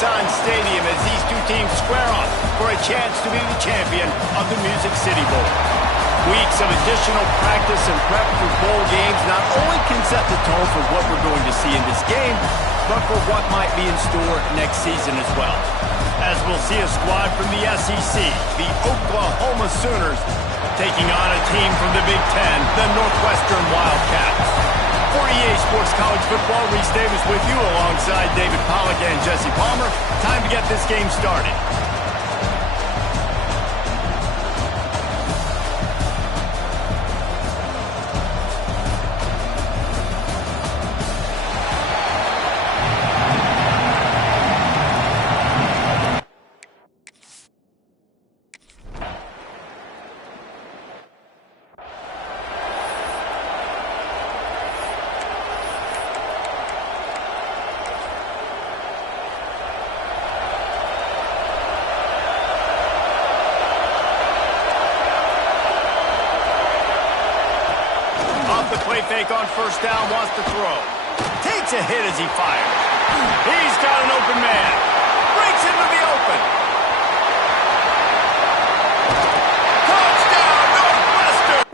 Nissan Stadium as these two teams square off for a chance to be the champion of the Music City Bowl. Weeks of additional practice and prep for bowl games not only can set the tone for what we're going to see in this game, but for what might be in store next season as well. As we'll see a squad from the SEC, the Oklahoma Sooners, taking on a team from the Big Ten, the Northwestern Wildcats. For EA Sports College Football, Reese Davis with you alongside David Pollack and Jesse Palmer. Time to get this game started. Play fake on first down, wants to throw. Takes a hit as he fires. He's got an open man. Breaks into the open. Touchdown, Northwestern!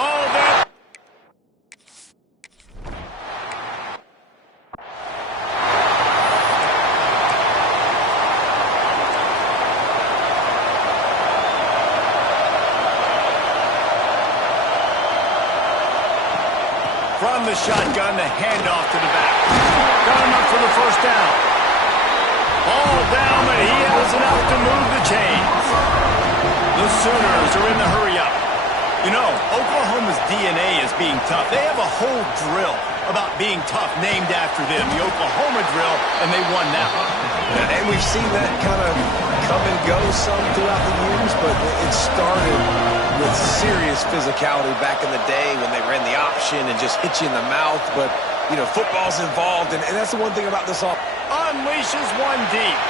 Oh, there. From the shotgun, the handoff to the back. Got him up for the first down. All down, but he has enough to move the chains. The Sooners are in the hurry-up. You know, Oklahoma's DNA is being tough. They have a whole drill about being tough named after them, the Oklahoma drill, and they won that one. And we've seen that kind of come and go some throughout the years, but it started with serious physicality back in the day when they ran the option and just hit you in the mouth. But, you know, football's involved, and that's the one thing about this offense. Unleashes one deep.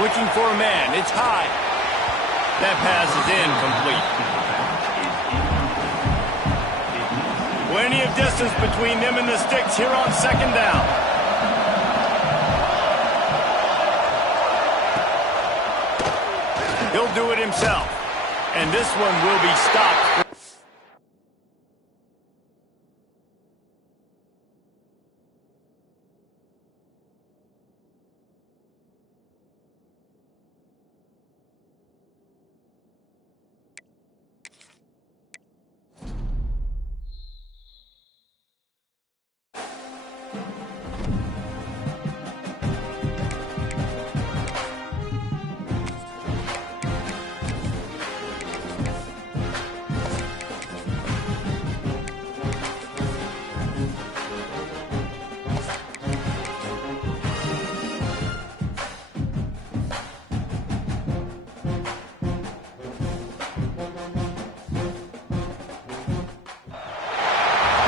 Looking for a man. It's high. That pass is incomplete. Plenty of distance between them and the sticks here on second down. He'll do it himself. And this one will be stopped.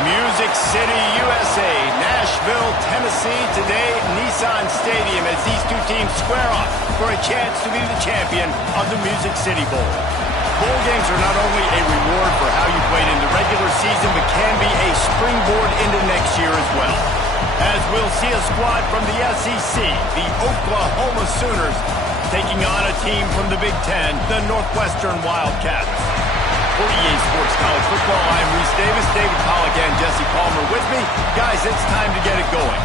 Music City, USA, Nashville, Tennessee. Today, Nissan Stadium as these two teams square off for a chance to be the champion of the Music City Bowl. Bowl games are not only a reward for how you played in the regular season, but can be a springboard into next year as well. As we'll see a squad from the SEC, the Oklahoma Sooners, taking on a team from the Big Ten, the Northwestern Wildcats. For EA Sports College Football, I'm Reese Davis, David Pollack and Jesse Palmer with me. Guys, it's time to get it going.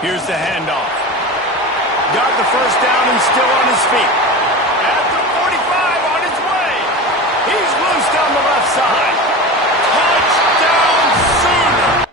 Here's the handoff. Got the first down and still on his feet. At the 45 on his way. He's loose down the left side. Touchdown Sooner!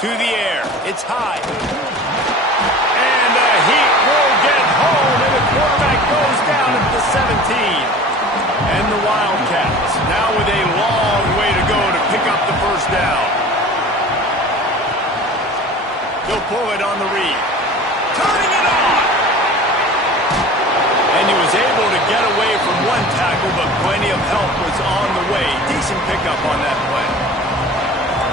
To the air. It's high. And the Heat will get home, and the quarterback goes down at the 17. And the Wildcats now with a long way to go to pick up the first down. He'll pull it on the read. Turning it on! And he was able to get away from one tackle, but plenty of help was on the way. Decent pickup on that play.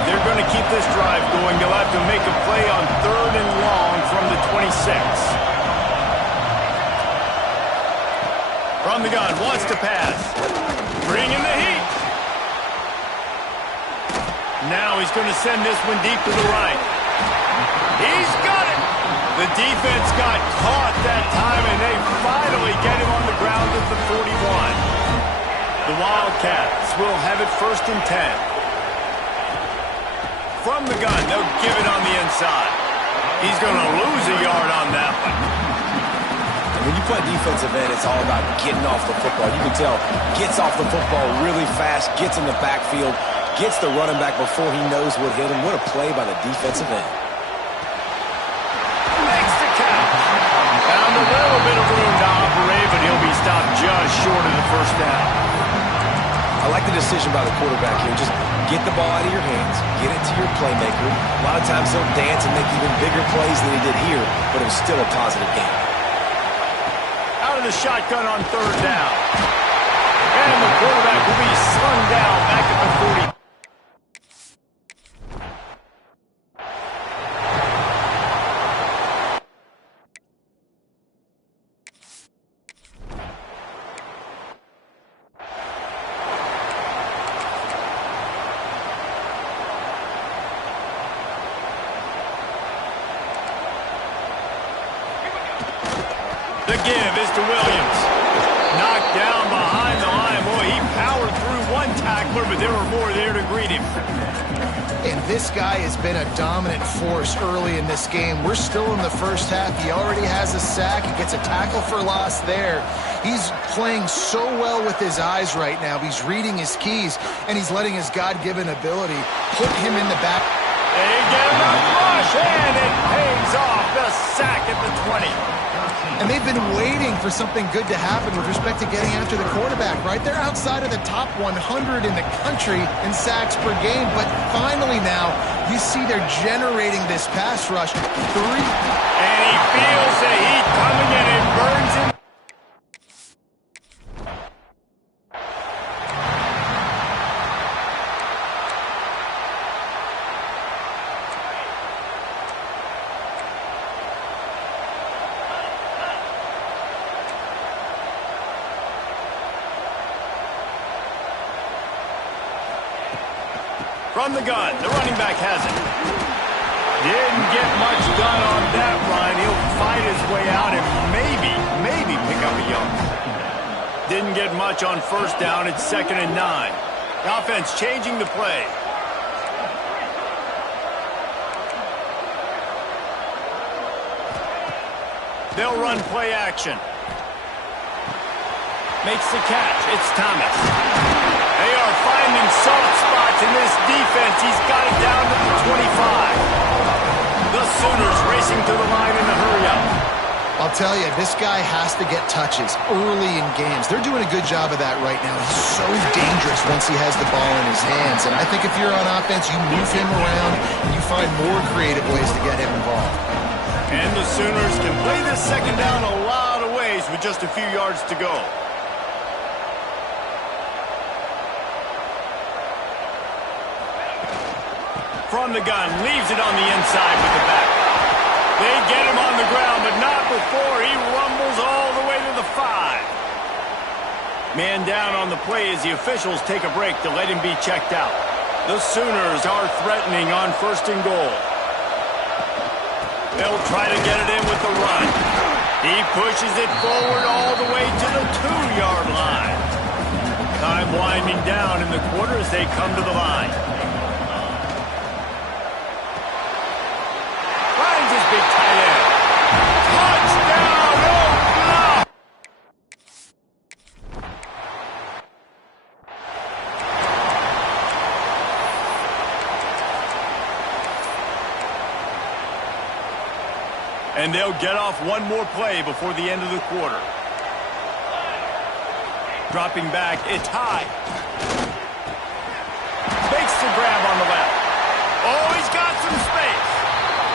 They're going to keep this drive going. They'll have to make a play on 3rd and long from the 26. From the gun, wants to pass. Bringing the heat. Now he's going to send this one deep to the right. He's got it. The defense got caught that time, and they finally get him on the ground at the 41. The Wildcats will have it 1st and 10. From the gun, they'll give it on the inside. He's going to lose a yard on that one. And when you play defensive end, it's all about getting off the football. You can tell, gets off the football really fast, gets in the backfield, gets the running back before he knows what hit him. What a play by the defensive end. Makes the catch. Found a little bit of room to operate, but he'll be stopped just short of the first down. I like the decision by the quarterback here. Just get the ball out of your hands, get it to your playmaker. A lot of times he'll dance and make even bigger plays than he did here, but it was still a positive game. Out of the shotgun on 3rd down. And the quarterback will be slung down back at the 40. The give is to Williams. Knocked down behind the line. Boy, he powered through one tackler, but there were more there to greet him. And this guy has been a dominant force early in this game. We're still in the first half. He already has a sack. He gets a tackle for loss there. He's playing so well with his eyes right now. He's reading his keys, and he's letting his God-given ability put him in the back. They get him a rush, and it pays off. The sack at the 20. And they've been waiting for something good to happen with respect to getting after the quarterback, right? They're outside of the top 100 in the country in sacks per game, but finally now you see they're generating this pass rush. 3. And he feels the heat coming in and burns him. From the gun, the running back has it. Didn't get much done on that run. He'll fight his way out and maybe pick up a yard. Didn't get much on 1st down. It's 2nd and 9. The offense changing the play. They'll run play action. Makes the catch. It's Thomas. They are finding soft spots in this defense. He's got it down to the 25. The Sooners racing to the line in the hurry-up. I'll tell you, this guy has to get touches early in games. They're doing a good job of that right now. He's so dangerous once he has the ball in his hands. And I think if you're on offense, you move him around and you find more creative ways to get him involved. And the Sooners can play this 2nd down a lot of ways with just a few yards to go. From the gun, leaves it on the inside with the back. They get him on the ground, but not before he rumbles all the way to the 5. Man down on the play as the officials take a break to let him be checked out. The Sooners are threatening on 1st and goal. They'll try to get it in with the run. He pushes it forward all the way to the 2-yard line. Time winding down in the quarter as they come to the line. Finds his big tight end. Touchdown, Oklahoma! And they'll get off one more play before the end of the quarter. Dropping back, it's high. Makes the grab on the left. Oh, he's got some space.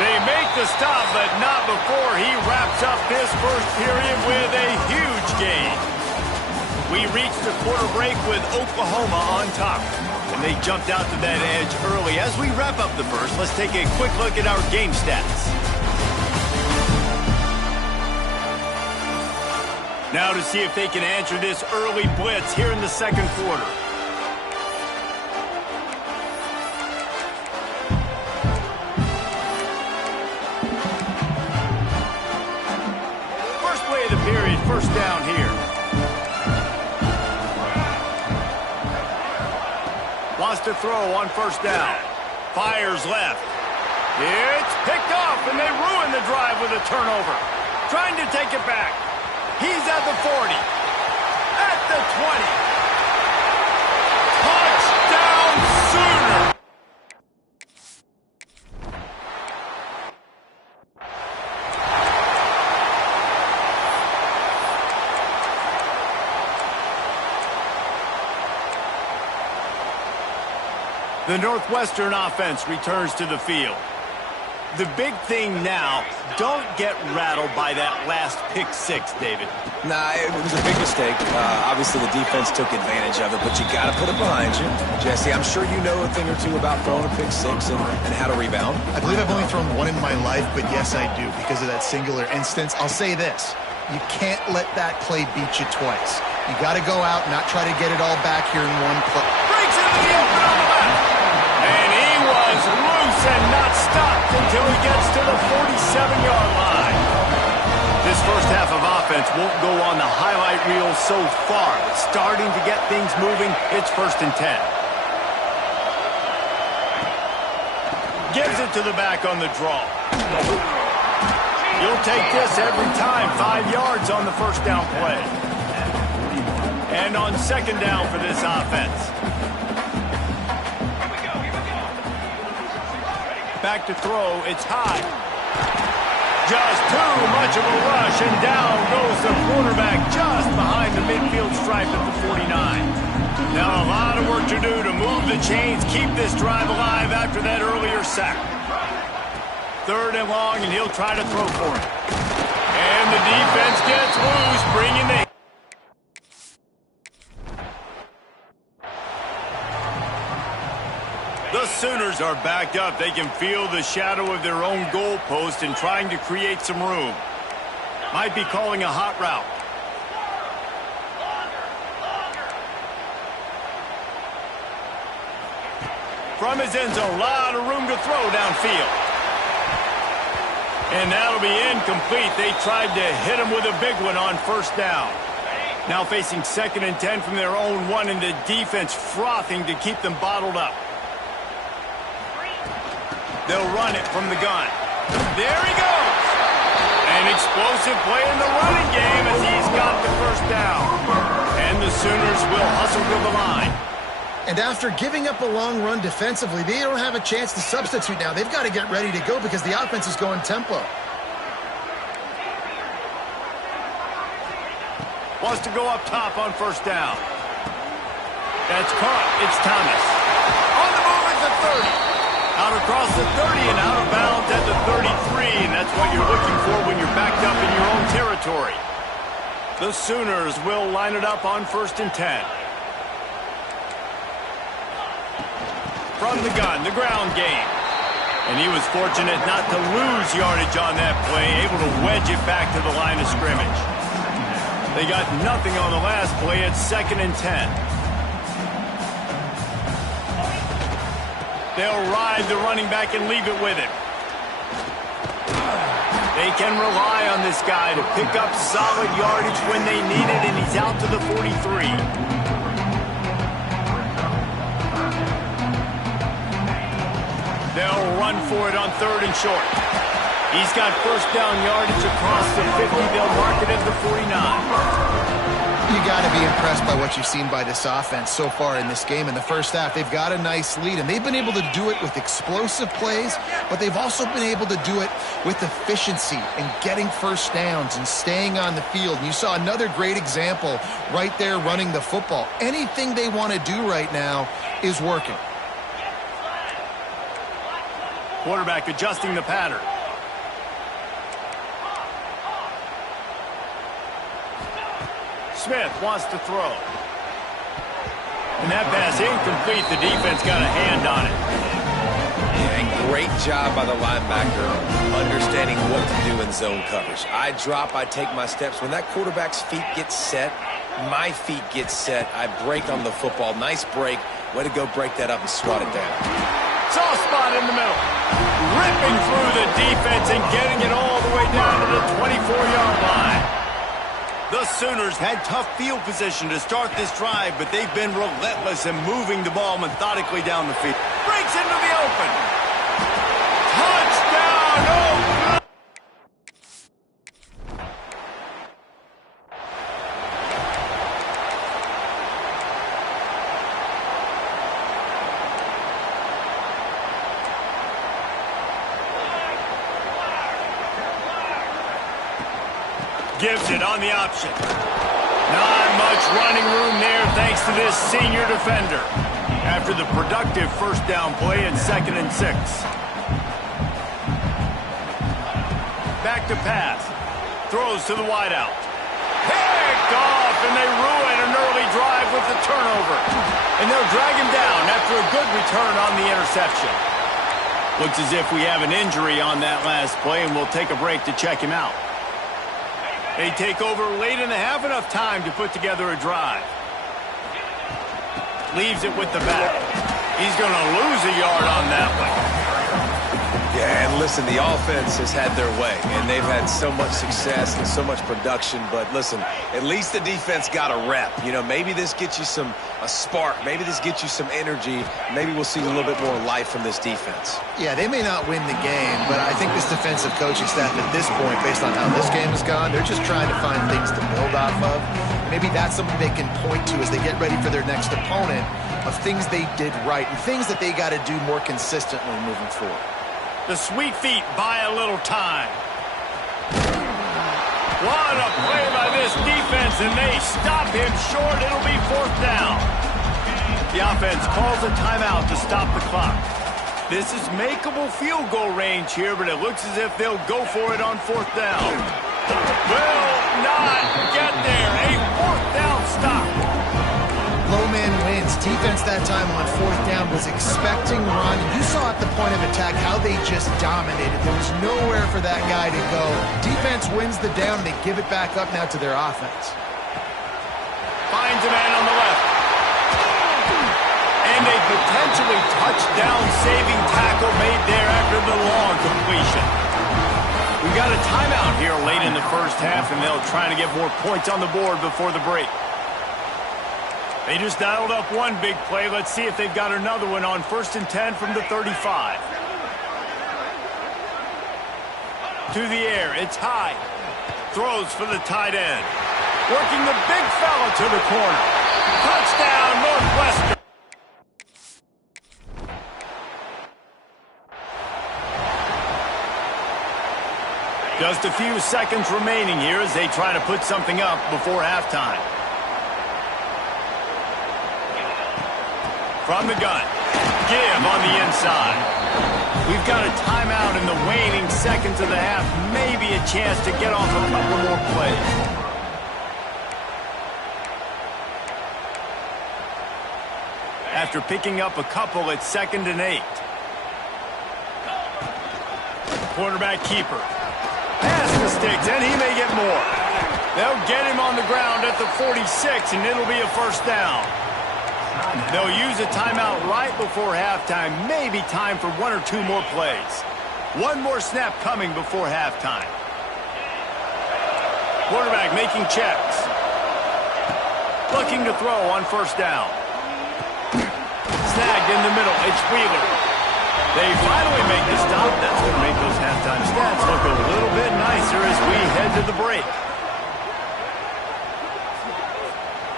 They make the stop, but not before he wraps up this first period with a huge gain. We reached the quarter break with Oklahoma on top. And they jumped out to that edge early. As we wrap up the first, let's take a quick look at our game stats. Now to see if they can answer this early blitz here in the second quarter. First play of the period, first down here. Wants to throw on first down. Fires left. It's picked off, and they ruin the drive with a turnover. Trying to take it back. He's at the 40, at the 20. Touchdown, Sooner! The Northwestern offense returns to the field. The big thing now, don't get rattled by that last pick-6, David. Nah, it was a big mistake. Obviously, the defense took advantage of it, but you got to put it behind you. Jesse, I'm sure you know a thing or two about throwing a pick-6 and how to rebound. I believe I've only thrown one in my life, but yes, I do, because of that singular instance. I'll say this. You can't let that play beat you twice. You got to go out, not try to get it all back here in one play. Breaks into the open on the left. And he was loose and not stopped until he gets to the 47-yard line. This first half of offense won't go on the highlight reel so far, but starting to get things moving, it's 1st and 10. Gives it to the back on the draw. You'll take this every time, 5 yards on the first down play. And on second down for this offense. Back to throw, it's high. Just too much of a rush, and down goes the quarterback just behind the midfield stripe at the 49. Now a lot of work to do to move the chains, keep this drive alive after that earlier sack. 3rd and long, and he'll try to throw for it. And the defense gets loose, bringing the... The Sooners are backed up. They can feel the shadow of their own goalpost and trying to create some room. Might be calling a hot route. From his end zone, a lot of room to throw downfield. And that'll be incomplete. They tried to hit him with a big one on first down. Now facing 2nd and 10 from their own 1, and the defense frothing to keep them bottled up. They'll run it from the gun. There he goes. An explosive play in the running game as he's got the first down. And the Sooners will hustle to the line. And after giving up a long run defensively, they don't have a chance to substitute now. They've got to get ready to go because the offense is going tempo. Wants to go up top on first down. That's caught. It's Thomas. On the move at the 30. Out across the 30 and out of bounds at the 33. And that's what you're looking for when you're backed up in your own territory. The Sooners will line it up on 1st and 10. From the gun, the ground game. And he was fortunate not to lose yardage on that play, able to wedge it back to the line of scrimmage. They got nothing on the last play. It's 2nd and 10. They'll ride the running back and leave it with him. They can rely on this guy to pick up solid yardage when they need it, and he's out to the 43. They'll run for it on 3rd and short. He's got first down yardage across the 50. They'll mark it at the 49. You got to be impressed by what you've seen by this offense so far in this game. In the first half, they've got a nice lead, and they've been able to do it with explosive plays, but they've also been able to do it with efficiency and getting first downs and staying on the field. And you saw another great example right there running the football. Anything they want to do right now is working. Quarterback adjusting the pattern. Smith wants to throw. And that pass incomplete. The defense got a hand on it. Yeah, and great job by the linebacker understanding what to do in zone coverage. I drop, I take my steps. When that quarterback's feet get set, my feet get set, I break on the football. Nice break. Way to go break that up and swat it down. Soft spot in the middle. Ripping through the defense and getting it all the way down to the 24-yard line. The Sooners had tough field position to start this drive, but they've been relentless in moving the ball methodically down the field. Breaks into the open. Touchdown! Oh! Gives it on the option. Not much running room there thanks to this senior defender. After the productive first down play at 2nd and 6. Back to pass. Throws to the wideout. Picked off, and they ruin an early drive with the turnover. And they'll drag him down after a good return on the interception. Looks as if we have an injury on that last play, and we'll take a break to check him out. They take over late in the half, enough time to put together a drive. Leaves it with the back. He's going to lose a yard on that one. Yeah, and listen, the offense has had their way, and they've had so much success and so much production. But listen, at least the defense got a rep. You know, maybe this gets you a spark. Maybe this gets you some energy. Maybe we'll see a little bit more life from this defense. Yeah, they may not win the game, but I think this defensive coaching staff at this point, based on how this game has gone, they're just trying to find things to build off of. Maybe that's something they can point to as they get ready for their next opponent, of things they did right and things that they got to do more consistently moving forward. The sweet feet buy a little time. What a play by this defense, and they stop him short. It'll be 4th down. The offense calls a timeout to stop the clock. This is makeable field goal range here, but it looks as if they'll go for it on 4th down. Will not get there. A 4th down stop. Low man wins. Defense that time on 4th down was expecting run. You saw at the point of attack how they just dominated. There was nowhere for that guy to go. Defense wins the down. They give it back up now to their offense. Finds a man on the left. And a potentially touchdown-saving tackle made there after the long completion. We've got a timeout here late in the first half, and they'll try to get more points on the board before the break. They just dialed up one big play. Let's see if they've got another one on 1st and 10 from the 35. To the air. It's high. Throws for the tight end. Working the big fella to the corner. Touchdown, Northwestern. Just a few seconds remaining here as they try to put something up before halftime. From the gun. Give on the inside. We've got a timeout in the waning seconds of the half. Maybe a chance to get off a couple more plays. After picking up a couple, it's 2nd and 8. Quarterback keeper. Pass the sticks, and he may get more. They'll get him on the ground at the 46, and it'll be a first down. They'll use a timeout right before halftime. Maybe time for 1 or 2 more plays. One more snap coming before halftime. Quarterback making checks. Looking to throw on first down. Snagged in the middle. It's Wheeler. They finally make the stop. That's going to make those halftime stats look a little bit nicer as we head to the break.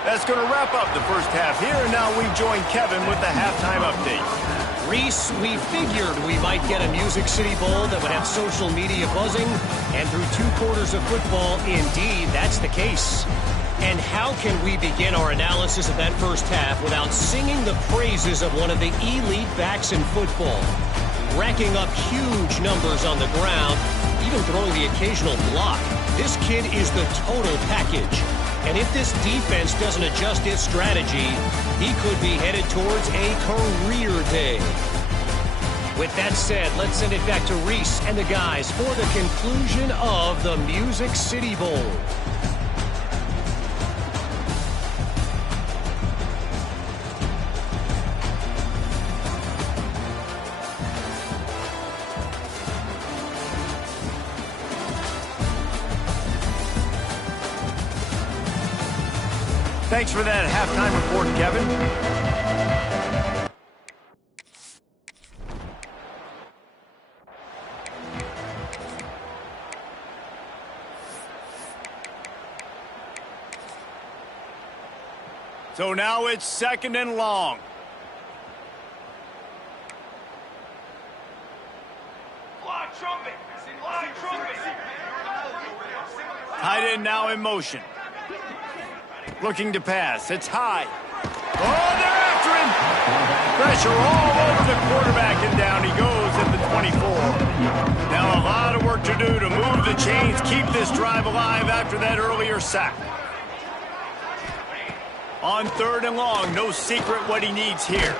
That's going to wrap up the first half here, and now we join Kevin with the halftime update. Reese, we figured we might get a Music City Bowl that would have social media buzzing, and through 2 quarters of football, indeed, that's the case. And how can we begin our analysis of that first half without singing the praises of one of the elite backs in football? Racking up huge numbers on the ground, even throwing the occasional block. This kid is the total package. And if this defense doesn't adjust its strategy, he could be headed towards a career day. With that said, let's send it back to Reese and the guys for the conclusion of the Music City Bowl. Thanks for that halftime report, Kevin. So now it's 2nd and long. Tight end now in motion. Looking to pass. It's high. Oh, they're after him. Pressure all over the quarterback, and down he goes at the 24. Now a lot of work to do to move the chains, keep this drive alive after that earlier sack. On 3rd and long, no secret what he needs here.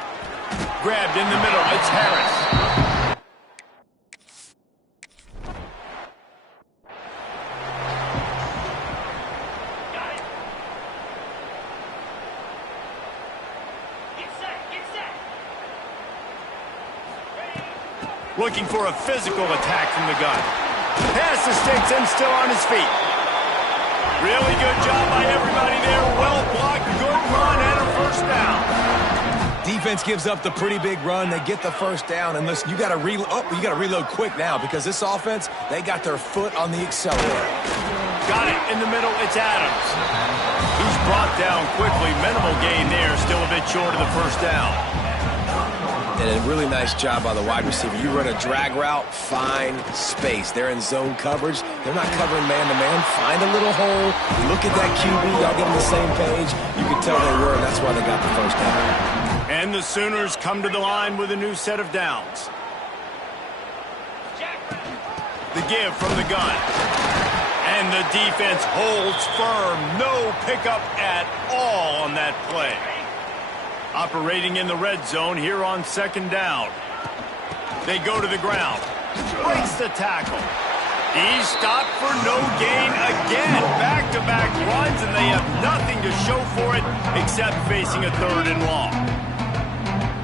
Grabbed in the middle. It's Harris. Looking for a physical attack from the gun. Pass the sticks and still on his feet. Really good job by everybody there. Well blocked, good run, and a first down. Defense gives up the pretty big run. They get the first down, and listen, you got to reload quick now because this offense, they got their foot on the accelerator. Got it in the middle. It's Adams. He's brought down quickly. Minimal gain there. Still a bit short of the first down. And a really nice job by the wide receiver. You run a drag route, find space. They're in zone coverage. They're not covering man-to-man. Find a little hole. Look at that QB. Y'all get on the same page. You can tell they were, and that's why they got the first down. And the Sooners come to the line with a new set of downs. The give from the gun. And the defense holds firm. No pickup at all on that play. Operating in the red zone here on 2nd down. They go to the ground. Breaks the tackle. He's stopped for no gain again. Back-to-back runs, and they have nothing to show for it except facing a 3rd and long.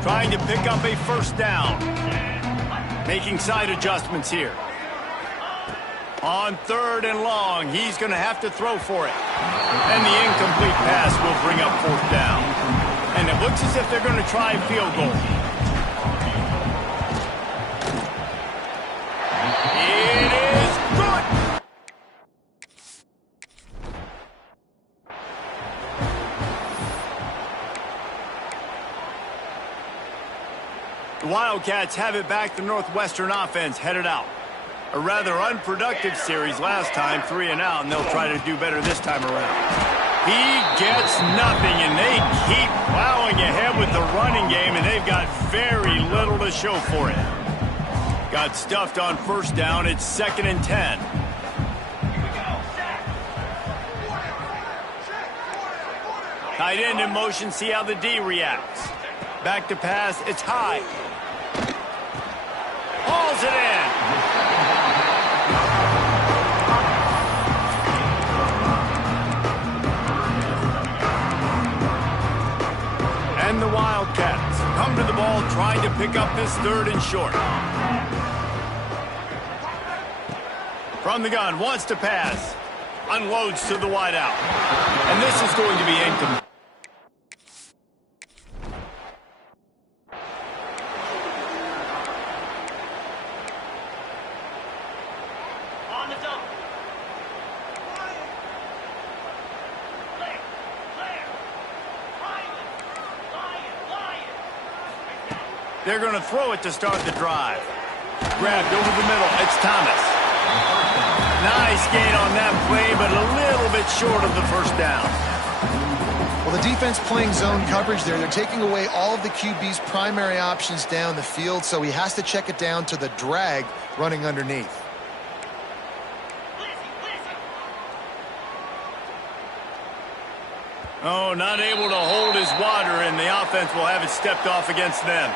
Trying to pick up a first down. Making side adjustments here. On 3rd and long, he's going to have to throw for it. And the incomplete pass will bring up 4th down. And it looks as if they're going to try a field goal. It is good. The Wildcats have it back. The Northwestern offense headed out. A rather unproductive series last time, 3 and out, and they'll try to do better this time around. He gets nothing, and they keep plowing ahead with the running game, and they've got very little to show for it. Got stuffed on first down. It's 2nd and 10. Tight end in motion. See how the D reacts. Back to pass. It's high. Hauls it in. trying to pick up this 3rd and short. From the gun, wants to pass. Unloads to the wideout. And this is going to be incomplete. They're going to throw it to start the drive. Grabbed over the middle. It's Thomas. Nice gain on that play, but a little bit short of the 1st down. Well, the defense playing zone coverage there. They're taking away all of the QB's primary options down the field, so he has to check it down to the drag running underneath. Oh, not able to hold his water, and the offense will have it stepped off against them.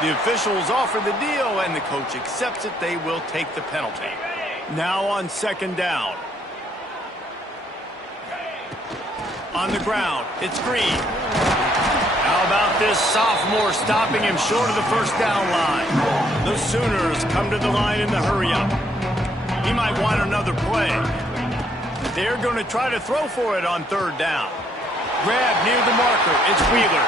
The officials offer the deal, and the coach accepts it. They will take the penalty. Now on 2nd down. On the ground, it's Green. How about this sophomore stopping him short of the 1st down line? The Sooners come to the line in the hurry-up. He might want another play. They're going to try to throw for it on 3rd down. Grab near the marker. It's Wheeler.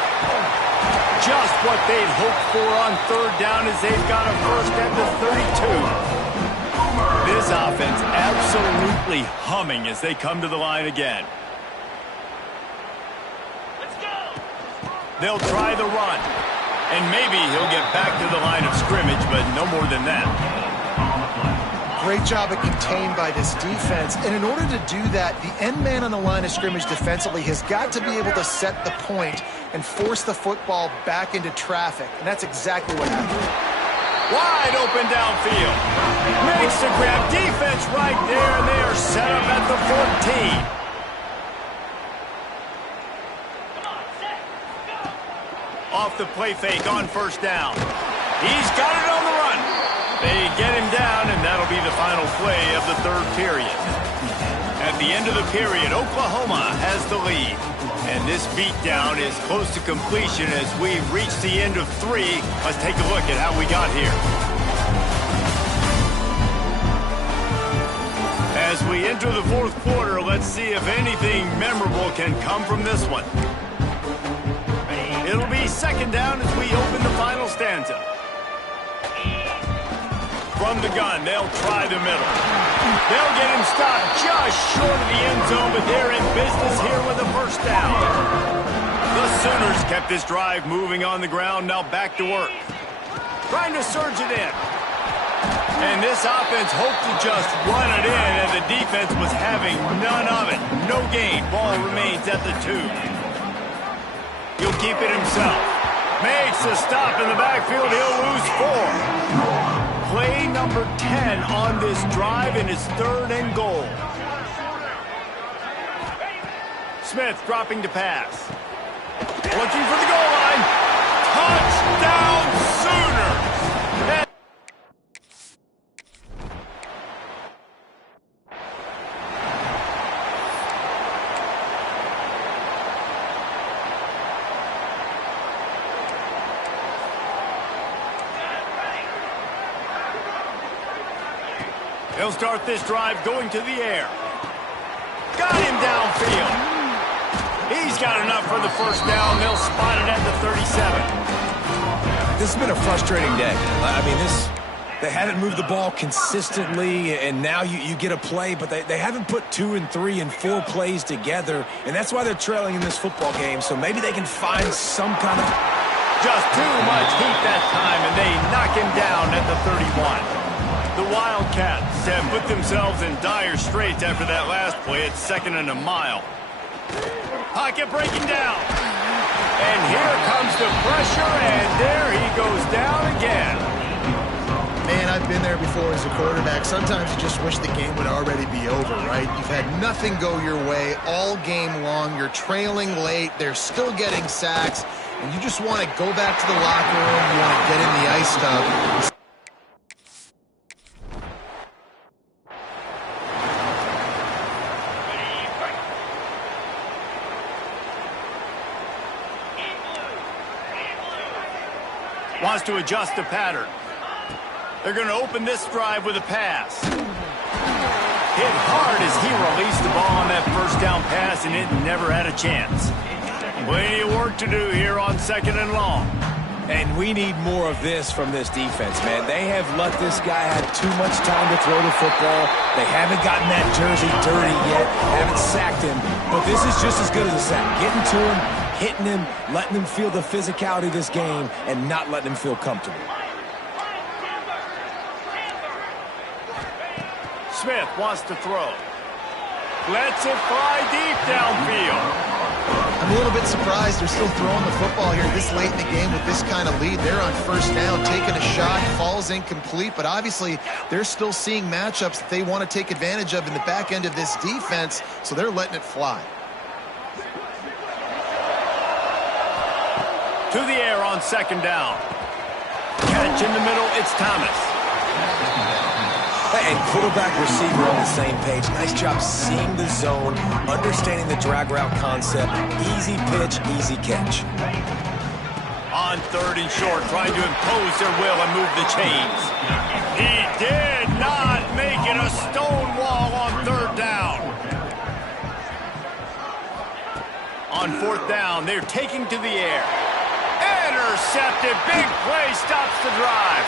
Just what they'd hoped for on 3rd down as they've got a 1st at the 32. This offense absolutely humming as they come to the line again. Let's go. They'll try the run. And maybe he'll get back to the line of scrimmage, but no more than that. Great job at contained by this defense. And in order to do that, the end man on the line of scrimmage defensively has got to be able to set the point and force the football back into traffic. And that's exactly what happened. Wide open downfield. Makes the grab. Defense right there, and they are set up at the 14. Off the play fake on 1st down. He's got it on the run. They get him down, and that'll be the final play of the 3rd period. At the end of the period, Oklahoma has the lead. And this beatdown is close to completion as we reach the end of 3. Let's take a look at how we got here. As we enter the 4th quarter, let's see if anything memorable can come from this one. It'll be 2nd down as we open the final stanza. From the gun, they'll try the middle. They'll get him stopped just short of the end zone, but they're in business here with a 1st down. The Sooners kept this drive moving on the ground, now back to work. Trying to surge it in. And this offense hoped to just run it in, and the defense was having none of it. No gain. Ball remains at the 2. He'll keep it himself. Makes a stop in the backfield. He'll lose 4. Play number 10 on this drive, and it's 3rd and goal. Smith dropping to pass. Looking for the goal line. Touchdown Sooners! They'll start this drive going to the air. Got him downfield. He's got enough for the 1st down. They'll spot it at the 37. This has been a frustrating day. I mean, they haven't moved the ball consistently, and now you get a play, but they haven't put 2 and 3 and 4 plays together, and that's why they're trailing in this football game. So maybe they can find some kind of... Just too much heat that time, and they knock him down at the 31. The Wildcats have put themselves in dire straits after that last play. It's 2nd and a mile. Pocket breaking down. And here comes the pressure, and there he goes down again. Man, I've been there before as a quarterback. Sometimes you just wish the game would already be over, right? You've had nothing go your way all game long. You're trailing late. They're still getting sacks. And you just want to go back to the locker room. You want to get in the ice tub. to adjust the pattern. They're going to open this drive with a pass. Hit hard as he released the ball on that first down pass, and it never had a chance. Plenty of work to do here on 2nd and long. And we need more of this from this defense, man. They have let this guy have too much time to throw the football. They haven't gotten that jersey dirty yet, haven't sacked him. But this is just as good as a sack. Getting to him, hitting him, letting him feel the physicality of this game, and not letting him feel comfortable. Smith wants to throw. Lets it fly deep downfield. I'm a little bit surprised they're still throwing the football here this late in the game with this kind of lead. They're on 1st down, taking a shot, falls incomplete, but obviously they're still seeing matchups that they want to take advantage of in the back end of this defense, so they're letting it fly. To the air on 2nd down. Catch in the middle, it's Thomas. And quarterback receiver on the same page. Nice job seeing the zone, understanding the drag route concept. Easy pitch, easy catch. On 3rd and short, trying to impose their will and move the chains. He did not make it a stone wall on 3rd down. On 4th down, they're taking to the air. Intercepted. Big play stops the drive.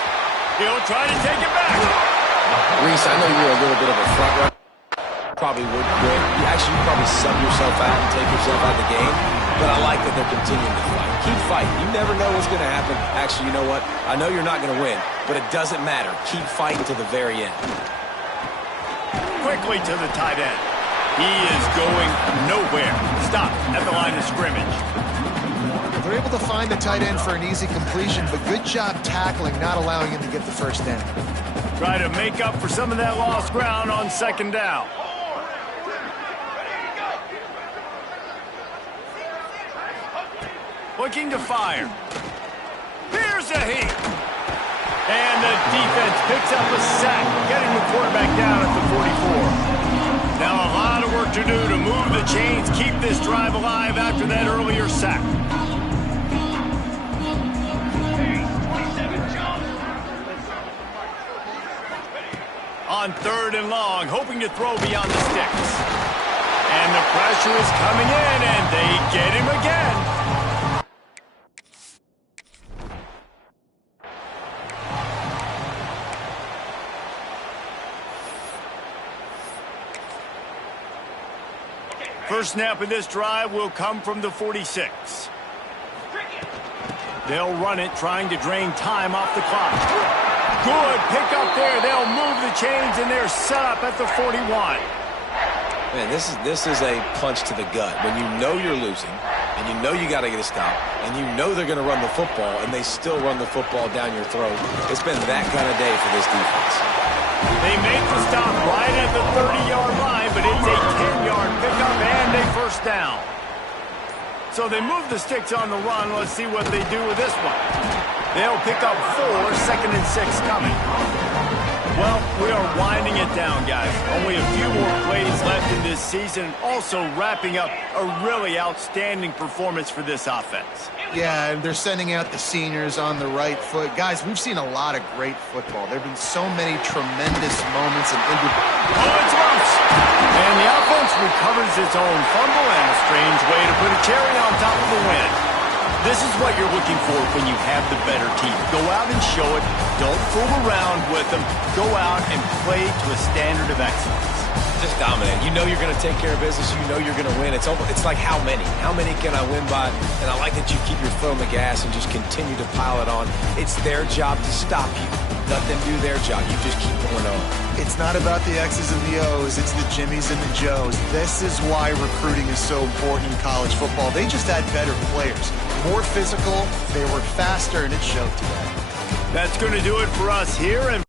He'll try to take it back. Reese, I know you're a little bit of a front runner. Probably would quit. You probably sub yourself out and take yourself out of the game. But I like that they're continuing to fight. Keep fighting. You never know what's going to happen. Actually, you know what? I know you're not going to win, but it doesn't matter. Keep fighting to the very end. Quickly to the tight end. He is going nowhere. Stop at the line of scrimmage. They're able to find the tight end for an easy completion, but good job tackling, not allowing him to get the 1st down. Try to make up for some of that lost ground on 2nd down. Looking to fire. Here's a heat. And the defense picks up a sack, getting the quarterback down at the 44. Now a lot of work to do to move the chains, keep this drive alive after that earlier sack. On 3rd and long, hoping to throw beyond the sticks. And the pressure is coming in, and they get him again. First snap of this drive will come from the 46. They'll run it, trying to drain time off the clock. Good pick up there. They'll move the chains, and they're set up at the 41. Man, this is a punch to the gut. When you know you're losing, and you know you got to get a stop, and you know they're going to run the football, and they still run the football down your throat. It's been that kind of day for this defense. They make the stop right at the 30-yard line, but it's a 10-yard pickup and a 1st down. So they move the sticks on the run. Let's see what they do with this one. They'll pick up 4, 2nd and 6 coming. Well, we are winding it down, guys. Only a few more plays left in this season. Also wrapping up a really outstanding performance for this offense. Yeah, and they're sending out the seniors on the right foot. Guys, we've seen a lot of great football. There have been so many tremendous moments. Oh, it's loose! And the offense recovers its own fumble, and a strange way to put a cherry on top of the win. This is what you're looking for when you have the better team. Go out and show it. Don't fool around with them. Go out and play to a standard of excellence. Just dominate. You know you're going to take care of business. You know you're going to win. It's like how many? How many can I win by? And I like that you keep your foot on the gas and just continue to pile it on. It's their job to stop you. Let them do their job. You just keep going on. It's not about the X's and the O's. It's the Jimmies and the Joes. This is why recruiting is so important in college football. They just had better players. More physical, they were faster, and it showed today. That's going to do it for us here. And